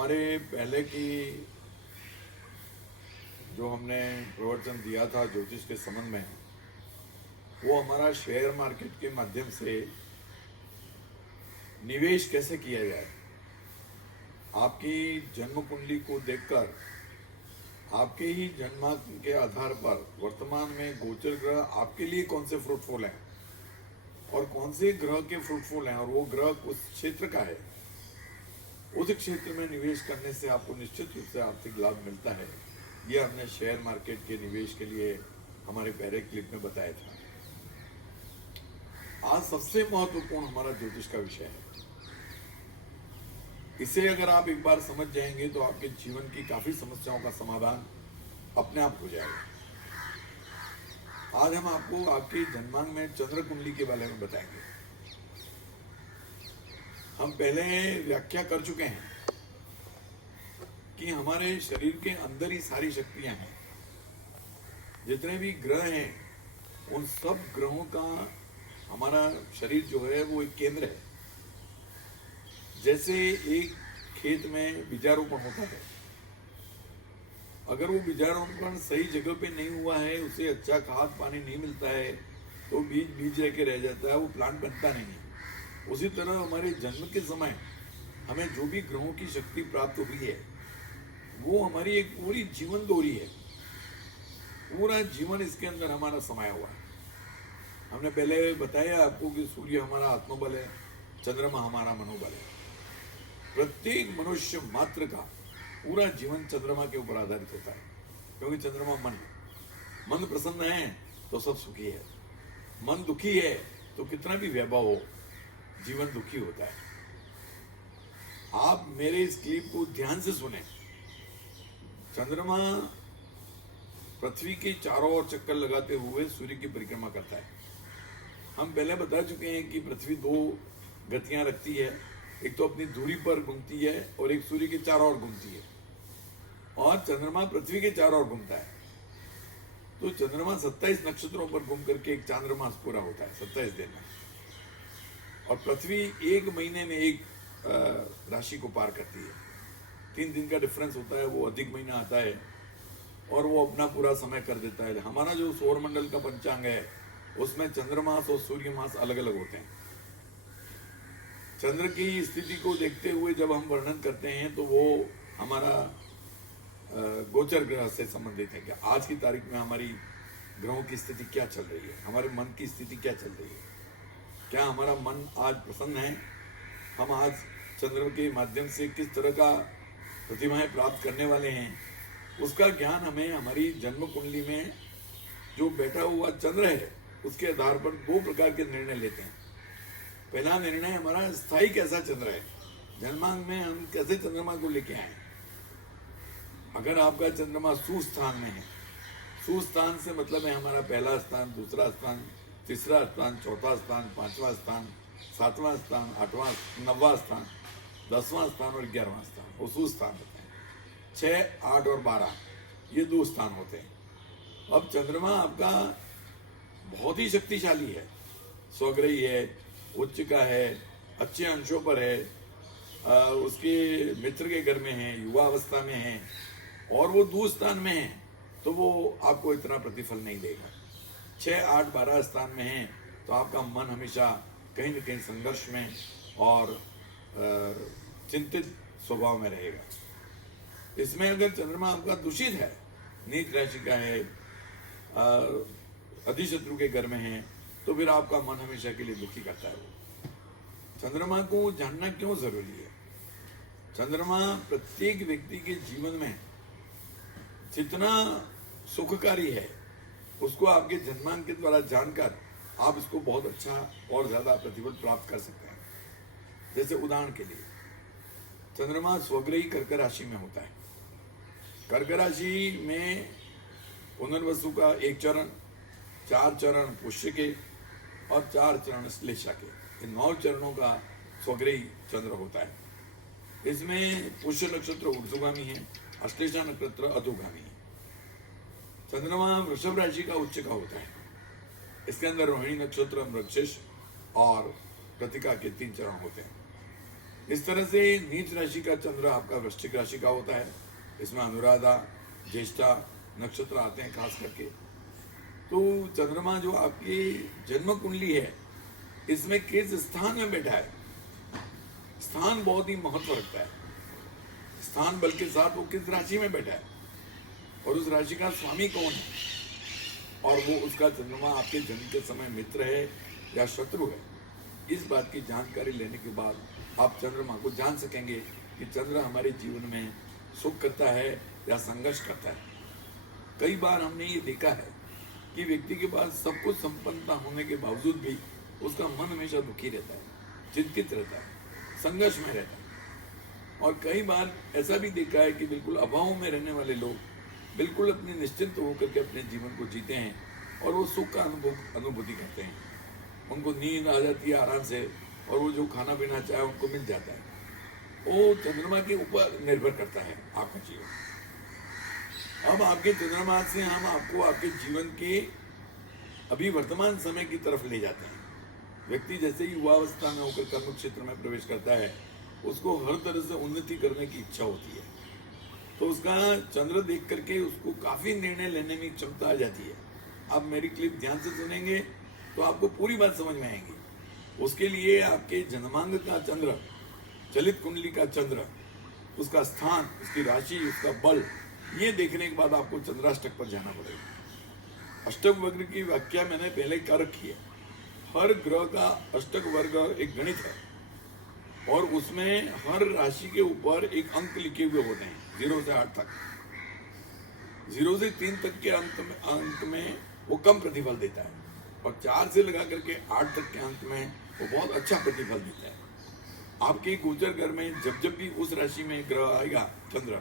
हमारे पहले की जो हमने प्रवचन दिया था ज्योतिष के संबंध में, वो हमारा शेयर मार्केट के माध्यम से निवेश कैसे किया जाए। आपकी जन्म कुंडली को देखकर आपके ही जन्मांक के आधार पर वर्तमान में गोचर ग्रह आपके लिए कौन से फ्रूटफुल हैं और कौन से ग्रह के फ्रूटफुल हैं, और वो ग्रह उस क्षेत्र का है, उस क्षेत्र में निवेश करने से आपको निश्चित रूप से आर्थिक लाभ मिलता है। ये हमने शेयर मार्केट के निवेश के लिए हमारे पहले क्लिप में बताया था। आज सबसे महत्वपूर्ण हमारा ज्योतिष का विषय है। इसे अगर आप एक बार समझ जाएंगे तो आपके जीवन की काफी समस्याओं का समाधान अपने आप हो जाएगा। आज हम आपको आपके जन्मांक में चंद्र कुंडली के बारे में बताएंगे। हम पहले व्याख्या कर चुके हैं कि हमारे शरीर के अंदर ही सारी शक्तियां हैं। जितने भी ग्रह हैं उन सब ग्रहों का हमारा शरीर जो है वो एक केंद्र है। जैसे एक खेत में बीजारोपण होता है, अगर वो बीजारोपण सही जगह पे नहीं हुआ है, उसे अच्छा खाद पानी नहीं मिलता है, तो बीज बीज रह के रह जाता है, वो प्लांट बनता नहीं है। उसी तरह हमारे जन्म के समय हमें जो भी ग्रहों की शक्ति प्राप्त हुई है वो हमारी एक पूरी जीवन दोरी है। पूरा जीवन इसके अंदर हमारा समाया हुआ है। हमने पहले बताया आपको कि सूर्य हमारा आत्मबल है, चंद्रमा हमारा मनोबल है। प्रत्येक मनुष्य मात्र का पूरा जीवन चंद्रमा के ऊपर आधारित होता है, क्योंकि चंद्रमा मन है। मन प्रसन्न है तो सब सुखी है, मन दुखी है तो कितना भी वैभव हो, जीवन दुखी होता है। आप मेरे इस क्लिप को ध्यान से सुने। चंद्रमा पृथ्वी के चारों ओर चक्कर लगाते हुए सूर्य की परिक्रमा करता है। हम पहले बता चुके हैं कि पृथ्वी दो गतियां रखती है, एक तो अपनी दूरी पर घूमती है और एक सूर्य के चारों ओर घूमती है, और चंद्रमा पृथ्वी के चारों ओर घूमता है। तो चंद्रमा 27 नक्षत्रों पर घूम करके एक चांद्रमास पूरा होता है 27 दिन में, और पृथ्वी एक महीने में एक राशि को पार करती है। 3 दिन का डिफरेंस होता है, वो अधिक महीना आता है और वो अपना पूरा समय कर देता है। हमारा जो सौर मंडल का पंचांग है उसमें चंद्रमास और सूर्य मास अलग अलग होते हैं। चंद्र की स्थिति को देखते हुए जब हम वर्णन करते हैं तो वो हमारा गोचर ग्रह से संबंधित है कि आज की तारीख में हमारी ग्रहों की स्थिति क्या चल रही है, हमारे मन की स्थिति क्या चल रही है, क्या हमारा मन आज प्रसन्न है, हम आज चंद्र के माध्यम से किस तरह का प्रतिमाएं प्राप्त करने वाले हैं, उसका ज्ञान हमें हमारी जन्म कुंडली में जो बैठा हुआ चंद्र है उसके आधार पर 2 प्रकार के निर्णय लेते हैं। पहला निर्णय हमारा स्थायी कैसा चंद्र है, जन्मांक में हम कैसे चंद्रमा को लेके आए। अगर आपका चंद्रमा सुस्थान में है, सुस्थान से मतलब है हमारा पहला स्थान, दूसरा स्थान, तीसरा स्थान, चौथा स्थान, 5वां स्थान, 7वां स्थान, 8वां 9वां स्थान, 10वां स्थान और 11वां स्थान, वो सुस्थान होते हैं। 6, 8 और 12 ये 2 स्थान होते हैं। अब चंद्रमा आपका बहुत ही शक्तिशाली है, स्वग्रही है, उच्च का है, अच्छे अंशों पर है, उसके मित्र के घर में है, युवा अवस्था में है, और वो दूर स्थान में है तो वो आपको इतना प्रतिफल नहीं देगा। 6, 8, 12 स्थान में है तो आपका मन हमेशा कहीं न कहीं संघर्ष में और चिंतित स्वभाव में रहेगा। इसमें अगर चंद्रमा आपका दूषित है, नीच राशि का है, अधिशत्रु के घर में है, तो फिर आपका मन हमेशा के लिए दुखी करता है। वो चंद्रमा को जानना क्यों जरूरी है। चंद्रमा प्रत्येक व्यक्ति के जीवन में जितना सुखकारी है उसको आपके जन्मांक के द्वारा जानकर आप इसको बहुत अच्छा और ज्यादा प्रतिफल प्राप्त कर सकते हैं। जैसे उदाहरण के लिए चंद्रमा स्वग्रही कर्क राशि में होता है। कर्क राशि में पुनर्वसु का 1 चरण, 4 चरण पुष्य के और 4 चरण श्लेषा के, इन 9 चरणों का स्वग्रही चंद्र होता है। इसमें पुष्य नक्षत्र ऊर्ध्वगामी है, अश्लेषा नक्षत्र अधोगामी है। चंद्रमा वृषभ राशि का उच्च का होता है। इसके अंदर रोहिणी नक्षत्र, मृगशीर्ष और कृतिका के 3 चरण होते हैं। इस तरह से नीच राशि का चंद्र आपका वृश्चिक राशि का होता है। इसमें अनुराधा, ज्येष्ठा नक्षत्र आते हैं खास करके। तो चंद्रमा जो आपकी जन्म कुंडली है, इसमें किस स्थान में बैठा है, स्थान बहुत ही महत्व रखता है। स्थान बल के साथ वो किस राशि में बैठा है और उस राशि का स्वामी कौन है, और वो उसका चंद्रमा आपके जन्म के समय मित्र है या शत्रु है, इस बात की जानकारी लेने के बाद आप चंद्रमा को जान सकेंगे कि चंद्र हमारे जीवन में सुख करता है या संघर्ष करता है। कई बार हमने ये देखा है कि व्यक्ति के पास सब कुछ संपन्नता होने के बावजूद भी उसका मन हमेशा दुखी रहता है, चिंतित रहता है, संघर्ष में रहता है। और कई बार ऐसा भी देखा है कि बिल्कुल अभाव में रहने वाले लोग बिल्कुल अपने निश्चिंत होकर के अपने जीवन को जीते हैं और वो सुख का अनुभूति करते हैं। उनको नींद आ जाती है आराम से, और वो जो खाना पीना चाहे उनको मिल जाता है। वो चंद्रमा के ऊपर निर्भर करता है आपका जीवन। अब आपके चंद्रमा से हम आपको आपके जीवन के अभी वर्तमान समय की तरफ ले जाते हैं। व्यक्ति जैसे ही युवावस्था में होकर कर्म क्षेत्र में प्रवेश करता है, उसको हर तरह से उन्नति करने की इच्छा होती है। तो उसका चंद्र देख करके उसको काफी निर्णय लेने में क्षमता आ जाती है। आप मेरी क्लिप ध्यान से सुनेंगे तो आपको पूरी बात समझ में आएगी। उसके लिए आपके जन्मांग का चंद्र, चलित कुंडली का चंद्र, उसका स्थान, उसकी राशि, उसका बल, ये देखने के बाद आपको चंद्राष्टक पर जाना पड़ेगा। अष्टक वर्ग की व्याख्या मैंने पहले कर रखी है। हर ग्रह का अष्टक वर्ग एक गणित है और उसमें हर राशि के ऊपर एक अंक लिखे हुए होते हैं, 0 से 8 तक। 0 से 3 तक के अंक में वो कम प्रतिफल देता है और 4 से लगा करके 8 तक के अंक में वो बहुत अच्छा प्रतिफल देता है। आपके गोचर घर में जब भी उस राशि में ग्रह आएगा चंद्र,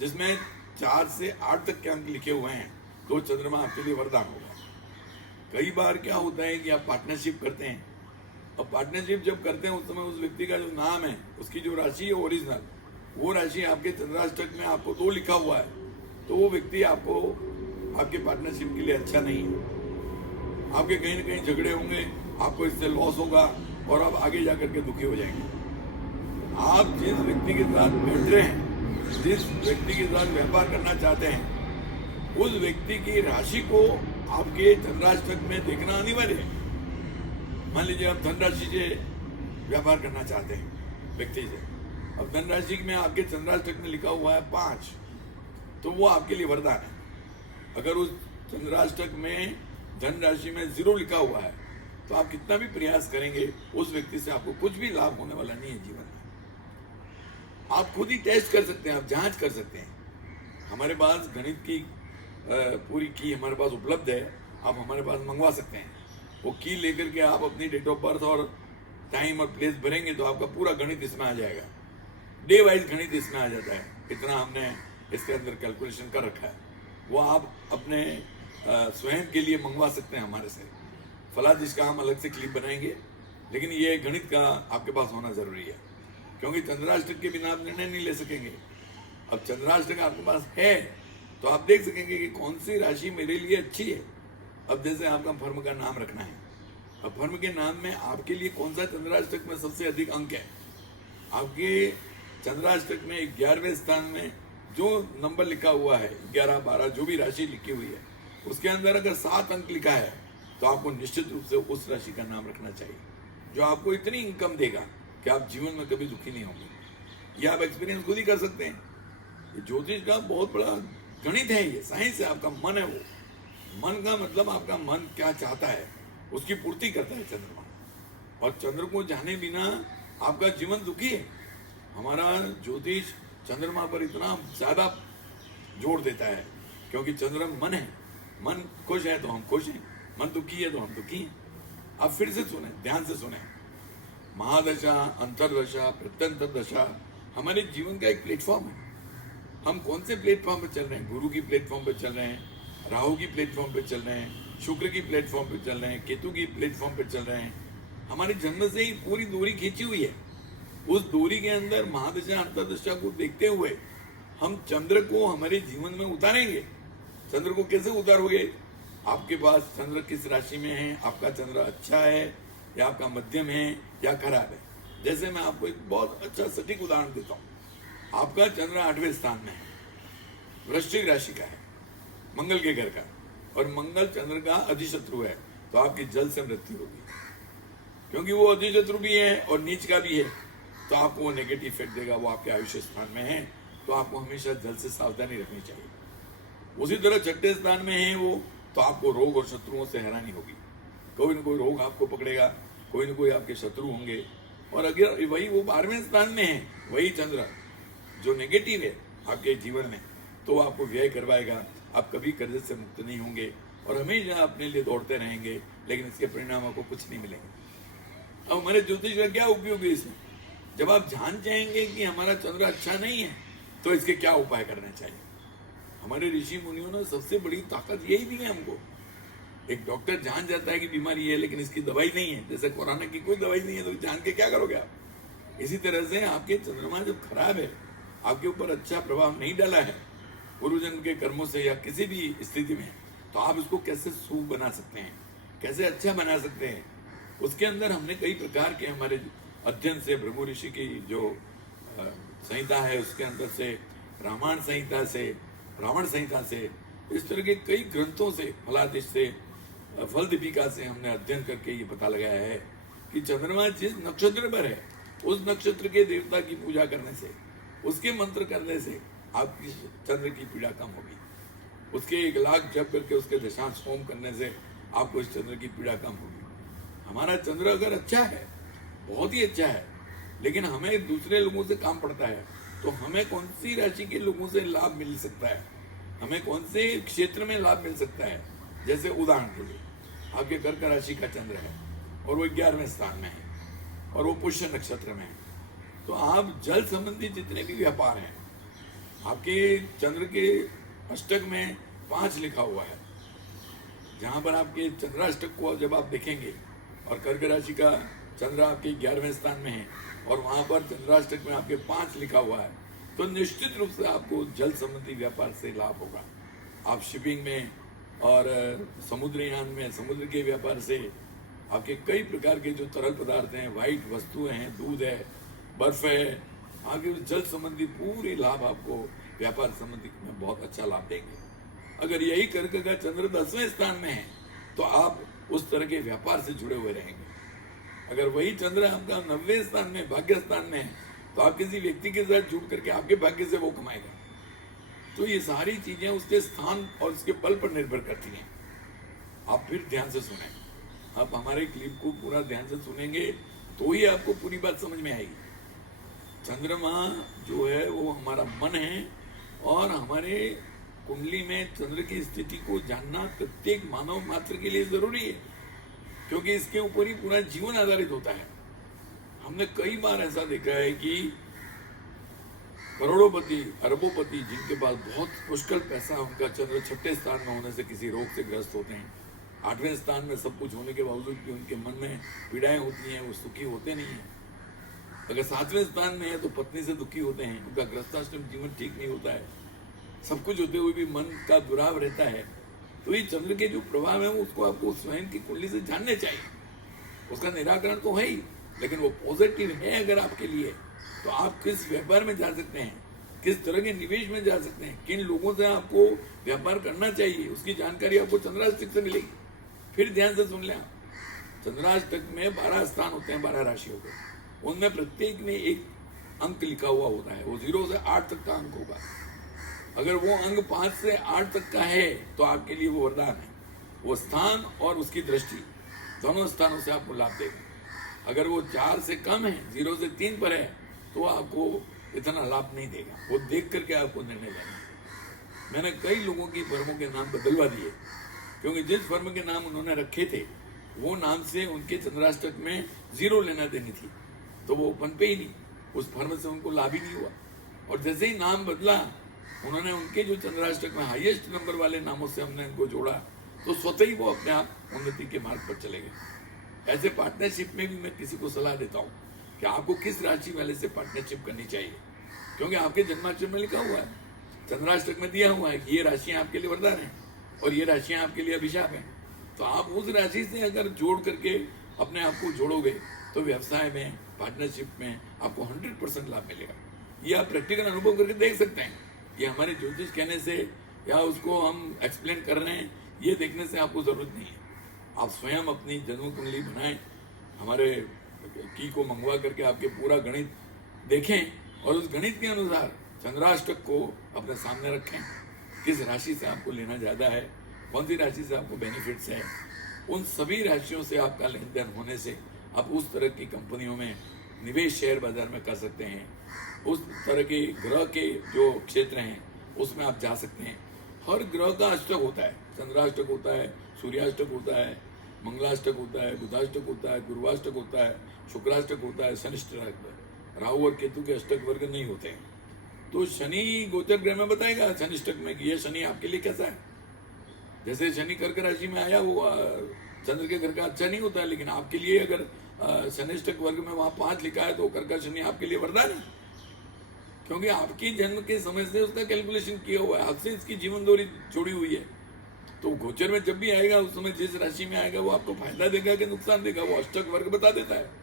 जिसमें 4 से 8 तक के अंक लिखे हुए हैं, तो चंद्रमा आपके लिए वरदान होगा। कई बार क्या होता है कि आप पार्टनरशिप करते हैं, और पार्टनरशिप जब करते हैं उस समय उस व्यक्ति का जो नाम है, उसकी जो राशि है ओरिजिनल, वो राशि आपके चंद्राष्टक में आपको 2 लिखा हुआ है, तो वो व्यक्ति आपको आपके पार्टनरशिप के लिए अच्छा नहीं है। आपके कहीं न कहीं झगड़े होंगे, आपको इससे लॉस होगा और आप आगे जाकर के दुखी हो जाएंगे। आप जिस व्यक्ति के साथ बैठ रहे हैं, जिस व्यक्ति के साथ व्यापार करना चाहते हैं, उस व्यक्ति की राशि को आपके चंद्राष्टक में देखना अनिवार्य है। मान लीजिए आप धनराशि से व्यापार करना चाहते हैं व्यक्ति से, अब धनराशि में आपके चंद्राष्टक में लिखा हुआ है 5, तो वो आपके लिए वरदान है। अगर उस चंद्राष्टक में धनराशि में 0 लिखा हुआ है, तो आप कितना भी प्रयास करेंगे, उस व्यक्ति से आपको कुछ भी लाभ होने वाला नहीं है जीवन में। आप खुद ही टेस्ट कर सकते हैं, आप जांच कर सकते हैं। हमारे पास गणित की पूरी की हमारे पास उपलब्ध है, आप हमारे पास मंगवा सकते हैं। वो की लेकर के आप अपनी डेट ऑफ बर्थ और टाइम और प्लेस भरेंगे तो आपका पूरा गणित इसमें आ जाएगा। डे वाइज गणित इसमें आ जाता है, इतना हमने इसके अंदर कैलकुलेशन कर रखा है। वो आप अपने स्वयं के लिए मंगवा सकते हैं हमारे से। फला जिसका हम अलग से क्लिप बनाएंगे, लेकिन ये गणित का आपके पास होना जरूरी है, क्योंकि चंद्राष्टक के बिना आप निर्णय नहीं ले सकेंगे। अब चंद्राष्टक आपके पास है तो आप देख सकेंगे कि कौन सी राशि मेरे लिए अच्छी है। अब जैसे आपका फर्म का नाम रखना है, अब फर्म के नाम में आपके लिए कौन सा चंद्राष्टक में सबसे अधिक अंक है। आपके चंद्राष्टक में 11वें स्थान में जो नंबर लिखा हुआ है, 11, 12 जो भी राशि लिखी हुई है, उसके अंदर अगर 7 अंक लिखा है तो आपको निश्चित रूप से उस राशि का नाम रखना चाहिए, जो आपको इतनी इनकम देगा कि आप जीवन में कभी दुखी नहीं होंगे। ये आप एक्सपीरियंस खुद ही कर सकते हैं। ये ज्योतिष का बहुत बड़ा गणित है, ये साइंस है। आपका मन है, वो मन का मतलब आपका मन क्या चाहता है उसकी पूर्ति करता है चंद्रमा। और चंद्र को जाने बिना आपका जीवन दुखी है। हमारा ज्योतिष चंद्रमा पर इतना ज्यादा जोर देता है क्योंकि चंद्र मन है। मन खुश है तो हम खुश हैं, मन दुखी है तो हम दुखी हैं। आप फिर से सुने, ध्यान से सुने। महादशा, अंतरदशा, प्रत्यंतर दशा हमारे जीवन का एक प्लेटफॉर्म है। हम कौन से प्लेटफॉर्म पे चल रहे हैं? गुरु की प्लेटफॉर्म पे चल रहे हैं, राहु की प्लेटफॉर्म पे चल रहे हैं, शुक्र की प्लेटफॉर्म पे चल रहे हैं, केतु की प्लेटफॉर्म पे चल रहे हैं। हमारे जन्म से ही पूरी दूरी खींची हुई है। उस दूरी के अंदर महादशा अंतरदशा को देखते हुए हम चंद्र को हमारे जीवन में उतारेंगे। चंद्र को कैसे उतारोगे? आपके पास चंद्र किस राशि में है, आपका चंद्र अच्छा है या आपका मध्यम है या खराब है, जैसे मैं आपको एक बहुत अच्छा सटीक उदाहरण देता हूँ। आपका चंद्र 8वें स्थान में है, वृश्चिक राशि का है, मंगल के घर का, और मंगल चंद्र का अधिशत्रु है, तो आपकी जल से मृत्यु होगी, क्योंकि वो अधिशत्रु भी है और नीच का भी है, तो आपको वो नेगेटिव इफेक्ट देगा। वो आपके आयुष्य स्थान में है, तो आपको हमेशा जल से सावधानी रखनी चाहिए। उसी तरह 6ठे स्थान में है वो, तो आपको रोग और शत्रुओं से हैरानी होगी, कोई न कोई रोग आपको पकड़ेगा, कोई न कोई आपके शत्रु होंगे। और अगर वही वो 12वें स्थान में है, वही चंद्र जो नेगेटिव है आपके जीवन में, तो आपको व्यय करवाएगा, आप कभी कर्ज से मुक्त नहीं होंगे और हमेशा अपने लिए दौड़ते रहेंगे, लेकिन इसके परिणाम आपको कुछ नहीं मिलेंगे। अब हमारे ज्योतिष का क्या उपयोग है इसमें? जब आप जान जाएंगे कि हमारा चंद्र अच्छा नहीं है, तो इसके क्या उपाय करने चाहिए। हमारे ऋषि मुनियों ने सबसे बड़ी ताकत यही दी है हमको। एक डॉक्टर जान जाता है कि बीमारी है, लेकिन इसकी दवाई नहीं है, जैसे कोरोना की कोई दवाई नहीं है, तो जान के क्या करोगे आप। इसी तरह से आपके चंद्रमा जब खराब है, आपके ऊपर अच्छा प्रभाव नहीं डाला है पूर्वजन्म के कर्मों से या किसी भी स्थिति में, तो आप इसको कैसे शुभ बना सकते हैं, कैसे अच्छा बना सकते हैं। उसके अंदर हमने कई प्रकार के हमारे अध्ययन से, भृगु ऋषि की जो संहिता है उसके अंदर से, रामायण संहिता से, रावण संहिता से, इस तरह के कई ग्रंथों से, फलादेश से, फल दीपिका से हमने अध्ययन करके ये पता लगाया है कि चंद्रमा जिस नक्षत्र पर है, उस नक्षत्र के देवता की पूजा करने से, उसके मंत्र करने से आपकी चंद्र की पीड़ा कम होगी। उसके 1 लाख जप करके उसके दशांश होम करने से आपको इस चंद्र की पीड़ा कम होगी। हमारा चंद्र अगर अच्छा है, बहुत ही अच्छा है, लेकिन हमें दूसरे लोगों से काम पड़ता है, तो हमें कौन सी राशि के लोगों से लाभ मिल सकता है, हमें कौन से क्षेत्र में लाभ मिल सकता है। जैसे उदाहरण के लिए आपके कर्क राशि का चंद्र है और वो 11वें स्थान में है और वो पुष्य नक्षत्र में है, तो आप जल संबंधी जितने भी व्यापार हैं, आपके चंद्र के अष्टक में 5 लिखा हुआ है, जहां पर आपके चंद्राष्टक को जब आप देखेंगे और कर्क राशि का चंद्र आपके 11वें स्थान में है और वहां पर चंद्राष्टक में आपके 5 लिखा हुआ है, तो निश्चित रूप से आपको जल संबंधी व्यापार से लाभ होगा। आप शिपिंग में और समुद्रयान में, समुद्र के व्यापार से, आपके कई प्रकार के जो तरल पदार्थ हैं, वाइट वस्तुएं हैं, दूध है, बर्फ है, आगे जल संबंधी पूरे लाभ आपको व्यापार संबंधी में बहुत अच्छा लाभ देंगे। अगर यही कर्क का चंद्र 10वें स्थान में है, तो आप उस तरह के व्यापार से जुड़े हुए रहेंगे। अगर वही चंद्र आपका 90वें स्थान में, भाग्य स्थान में है, तो आप किसी व्यक्ति के साथ जुड़ करके आपके भाग्य से वो कमाएगा। तो ये सारी चीजें उसके स्थान और उसके बल पर निर्भर करती हैं। आप फिर ध्यान से सुने, आप हमारे क्लिप को पूरा ध्यान से सुनेंगे तो ही आपको पूरी बात समझ में आएगी। चंद्रमा जो है वो हमारा मन है, और हमारे कुंडली में चंद्र की स्थिति को जानना प्रत्येक मानव मात्र के लिए जरूरी है, क्योंकि इसके ऊपर ही पूरा जीवन आधारित होता है। हमने कई बार ऐसा देखा है कि करोड़ोंपति, अरबोंपति जिनके पास बहुत पुष्कल पैसा, उनका चंद्र 6ठे स्थान में होने से किसी रोग से ग्रस्त होते हैं। 8वें स्थान में सब कुछ होने के बावजूद भी उनके मन में पीड़ाएं होती हैं, वो सुखी होते नहीं हैं। अगर 7वें स्थान में है तो पत्नी से दुखी होते हैं, उनका ग्रस्ताश्रम जीवन ठीक नहीं होता है, सब कुछ होते हुए भी मन का दुराव रहता है। तो ये चंद्र के जो प्रभाव है उसको आपको स्वयं की कुंडली से जानने चाहिए। उसका निराकरण तो है ही, लेकिन वो पॉजिटिव है अगर आपके लिए, तो आप किस व्यापार में जा सकते हैं, किस तरह के निवेश में जा सकते हैं, किन लोगों से आपको व्यापार करना चाहिए, उसकी जानकारी आपको चंद्राष्टक से मिलेगी। फिर ध्यान से सुन लें, चंद्राष्टक में 12 स्थान होते हैं, 12 राशियों के, उनमें प्रत्येक में एक अंक लिखा हुआ होता है। वो 0 से 8 तक का अंक होगा। अगर वो अंक 5 से 8 तक का है तो आपके लिए वो वरदान है। वो स्थान और उसकी दृष्टि दोनों स्थानों से आपको लाभ देगा। अगर वो 4 से कम है, 0 से 3 पर है, तो आपको इतना लाभ नहीं देगा। वो देख करके आपको निर्णय लेना है। मैंने कई लोगों की फर्मों के नाम बदलवा दिए, क्योंकि जिस फर्म के नाम उन्होंने रखे थे वो नाम से उनके चंद्राष्टक में 0 लेना देनी थी, तो वो पनपे ही नहीं, उस फर्म से उनको लाभ ही नहीं हुआ। और जैसे ही नाम बदला, उन्होंने उनके जो चंद्राष्टक में हाईएस्ट नंबर वाले नामों से हमने इनको जोड़ा, तो स्वतः ही वो अपने आप उन्नति के मार्ग पर चले गए। ऐसे पार्टनरशिप में भी मैं किसी को सलाह देता हूँ कि आपको किस राशि वाले से पार्टनरशिप करनी चाहिए, क्योंकि आपके जन्माक्षर में लिखा हुआ है, चंद्राष्टक में दिया हुआ है कि ये राशियां आपके लिए वरदान है और ये राशियां आपके लिए अभिशाप है। तो आप उस राशि से अगर जोड़ करके अपने आप को जोड़ोगे तो व्यवसाय में, पार्टनरशिप में आपको 100% लाभ मिलेगा। ये आप प्रैक्टिकल अनुभव करके देख सकते हैं। ये हमारे ज्योतिष कहने से या उसको हम एक्सप्लेन कर रहे हैं, ये देखने से आपको जरूरत नहीं है। आप स्वयं अपनी जन्म कुंडली बनाएं, हमारे की को मंगवा करके आपके पूरा गणित देखें और उस गणित के अनुसार चंद्राष्टक को अपने सामने रखें। किस राशि से आपको लेना ज्यादा है, कौन सी राशि से आपको बेनिफिट्स है, उन सभी राशियों से आपका लेन देन होने से आप उस तरह की कंपनियों में निवेश शेयर बाजार में कर सकते हैं। उस तरह के ग्रह के जो क्षेत्र हैं उसमें आप जा सकते हैं। हर ग्रह का अष्टक होता है, चंद्राष्टक होता है, सूर्याष्टक होता है, मंगलाष्टक होता है, बुधाष्टक होता है, गुरुवाष्टक होता है, शुक्राष्टक होता है, शनिष्टक। राहु और केतु के अष्टक वर्ग नहीं होते हैं। तो शनि गोचर ग्रह में बताएगा शनिष्टक में कि ये शनि आपके लिए कैसा है। जैसे शनि कर्क राशि में आया, वो चंद्र के घर का अच्छा नहीं होता है, लेकिन आपके लिए अगर शनिष्टक वर्ग में वहां 5 लिखा है तो कर्क शनि आपके लिए वरदान है, क्योंकि आपकी जन्म के समय से उसका कैलकुलेशन किया हुआ है, आपसे इसकी जीवन दूरी जुड़ी हुई है। तो गोचर में जब भी आएगा उस समय जिस राशि में आएगा वो आपको फायदा देगा कि नुकसान देगा, वो अष्टक वर्ग बता देता है।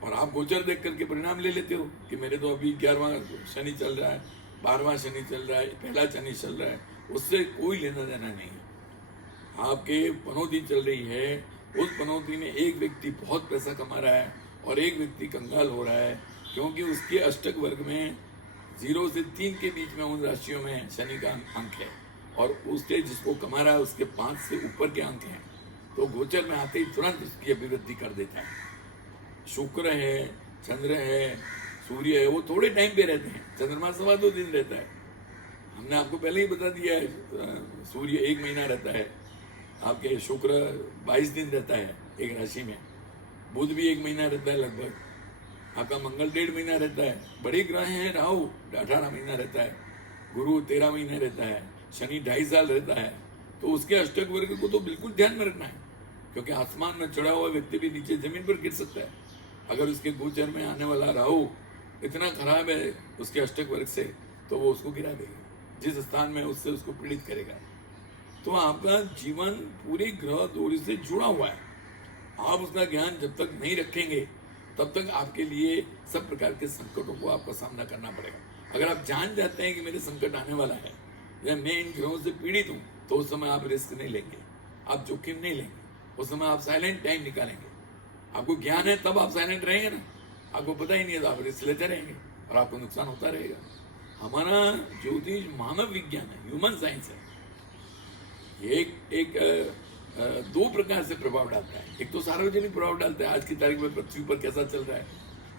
और आप गोचर देख करके परिणाम ले लेते हो कि मेरे तो अभी 11वां शनि चल रहा है, 12वां शनि चल रहा है, पहला शनि चल रहा है, उससे कोई लेना देना नहीं है। आपके पनौती चल रही है, उस पनौती में एक व्यक्ति बहुत पैसा कमा रहा है और एक व्यक्ति कंगाल हो रहा है, क्योंकि उसके अष्टक वर्ग में 0 से 3 के बीच में उन राशियों में शनि का अंक है और उसके जिसको कमा रहा है उसके 5 से ऊपर के अंक हैं। तो गोचर में आते ही तुरंत उसकी अभिवृद्धि कर देता है। शुक्र है, चंद्र है, सूर्य है, वो थोड़े टाइम पे रहते हैं। चंद्रमा 2.25 दिन रहता है, हमने आपको पहले ही बता दिया है। सूर्य 1 महीना रहता है, आपके शुक्र 22 दिन रहता है एक राशि में, बुध भी 1 महीना रहता है लगभग, आपका मंगल 1.5 महीना रहता है। बड़े ग्रह हैं, राहु 18 महीना रहता है, गुरु 13 महीने रहता है, शनि 2.5 साल रहता है। तो उसके अष्टक वर्ग को तो बिल्कुल ध्यान में रखना है, क्योंकि आसमान में चढ़ा हुआ व्यक्ति भी नीचे जमीन पर गिर सकता है। अगर उसके गोचर में आने वाला राहु इतना खराब है उसके अष्टक वर्ग से, तो वो उसको गिरा देगा, जिस स्थान में उससे उसको पीड़ित करेगा। तो आपका जीवन पूरे ग्रह दूरी से जुड़ा हुआ है। आप उसका ज्ञान जब तक नहीं रखेंगे तब तक आपके लिए सब प्रकार के संकटों को आपका सामना करना पड़ेगा। अगर आप जान जाते हैं कि मेरे संकट आने वाला है या मैं इन ग्रहों से पीड़ित हूँ, तो उस समय आप रिस्क नहीं लेंगे, आप जोखिम नहीं लेंगे, उस समय आप साइलेंट टाइम निकालेंगे। आपको ज्ञान है तब आप साइलेंट रहेंगे ना, आपको पता ही नहीं है तो आप रिस्क लेते रहेंगे और आपको नुकसान होता रहेगा। हमारा ज्योतिष मानव विज्ञान है, ह्यूमन साइंस है। ये एक 2 प्रकार से प्रभाव डालता है। एक तो सार्वजनिक प्रभाव डालता है, आज की तारीख में पृथ्वी पर कैसा चल रहा है।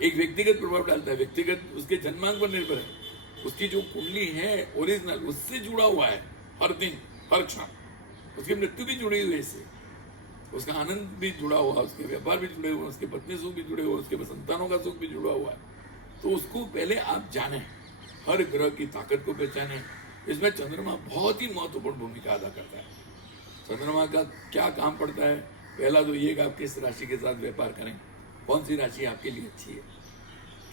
एक व्यक्तिगत प्रभाव डालता है, व्यक्तिगत उसके जन्मांक पर निर्भर है, उसकी जो कुंडली है ओरिजिनल उससे जुड़ा हुआ है। हर दिन हर क्षण उसकी मृत्यु भी जुड़ी हुई है इससे, उसका आनंद भी जुड़ा हुआ, उसके व्यापार भी जुड़े हुए, उसके पत्नी सुख भी जुड़े हुए, उसके संतानों का सुख भी जुड़ा हुआ है। तो उसको पहले आप जाने, हर ग्रह की ताकत को पहचाने। इसमें चंद्रमा बहुत ही महत्वपूर्ण भूमिका अदा करता है। चंद्रमा का क्या काम पड़ता है? पहला तो ये कि आप किस राशि के साथ व्यापार करें, कौन सी राशि आपके लिए अच्छी है।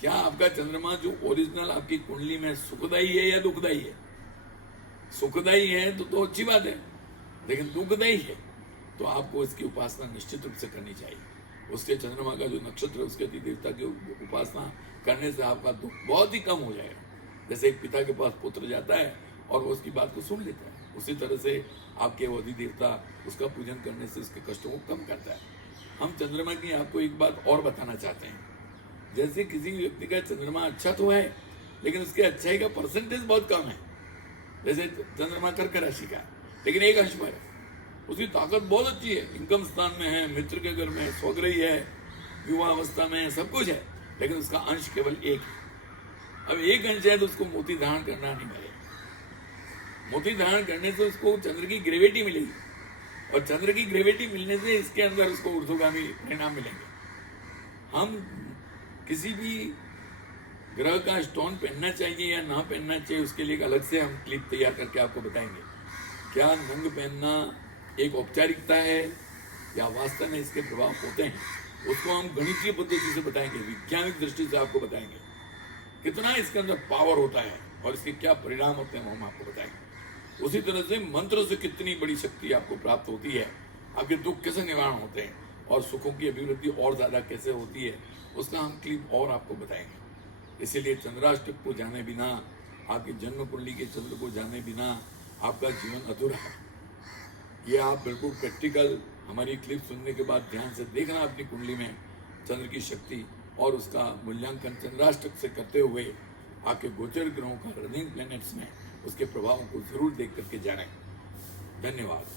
क्या आपका चंद्रमा जो ओरिजिनल आपकी कुंडली में सुखदायी है या दुखदायी है? सुखदायी है तो अच्छी बात है, लेकिन दुखदायी है तो आपको इसकी उपासना निश्चित रूप से करनी चाहिए। उसके चंद्रमा का जो नक्षत्र है उसके अति देवता की उपासना करने से आपका दुख बहुत ही कम हो जाएगा। जैसे एक पिता के पास पुत्र जाता है और वो उसकी बात को सुन लेता है, उसी तरह से आपके अधि देवता उसका पूजन करने से उसके कष्टों को कम करता है। हम चंद्रमा की आपको एक बात और बताना चाहते हैं। जैसे किसी व्यक्ति का चंद्रमा अच्छा तो है, लेकिन उसके अच्छाई का परसेंटेज बहुत कम है। जैसे चंद्रमा कर्क राशि का, लेकिन एक अंश पर है, उसकी ताकत बहुत अच्छी है, इनकम स्थान में है, मित्र के घर में, स्वग्रही है, युवा अवस्था में, सब कुछ है, लेकिन उसका अंश केवल एक है। अब एक अंश है तो उसको मोती धारण करना नहीं मिलेगा। मोती धारण करने से उसको चंद्र की ग्रेविटी मिलेगी, और चंद्र की ग्रेविटी मिलने से इसके अंदर उसको ऊर्ध्वगामी परिणाम मिलेंगे। हम किसी भी ग्रह का स्टोन पहनना चाहिए या ना पहनना चाहिए, उसके लिए एक अलग से हम क्लिप तैयार करके आपको बताएंगे। क्या नंग पहनना एक औपचारिकता है या वास्तव में इसके प्रभाव होते हैं, उसको हम गणितीय पद्धति से बताएंगे, वैज्ञानिक दृष्टि से आपको बताएंगे कितना इसके अंदर पावर होता है और इसके क्या परिणाम होते हैं, वो हम आपको बताएंगे। उसी तरह से मंत्र से कितनी बड़ी शक्ति आपको प्राप्त होती है, आपके दुख कैसे निवारण होते हैं और सुखों की अभिवृद्धि और ज्यादा कैसे होती है, उसका हम क्लिप और आपको बताएंगे। इसीलिए चंद्राष्टक को जाने बिना, आपकी जन्म कुंडली के चंद्र को जाने बिना आपका जीवन अधूरा है। ये आप बिल्कुल प्रैक्टिकल हमारी क्लिप सुनने के बाद ध्यान से देखना अपनी कुंडली में चंद्र की शक्ति और उसका मूल्यांकन चंद्राष्टक से करते हुए आपके गोचर ग्रहों का रनिंग प्लैनेट्स में उसके प्रभाव को जरूर देख करके जानें। धन्यवाद।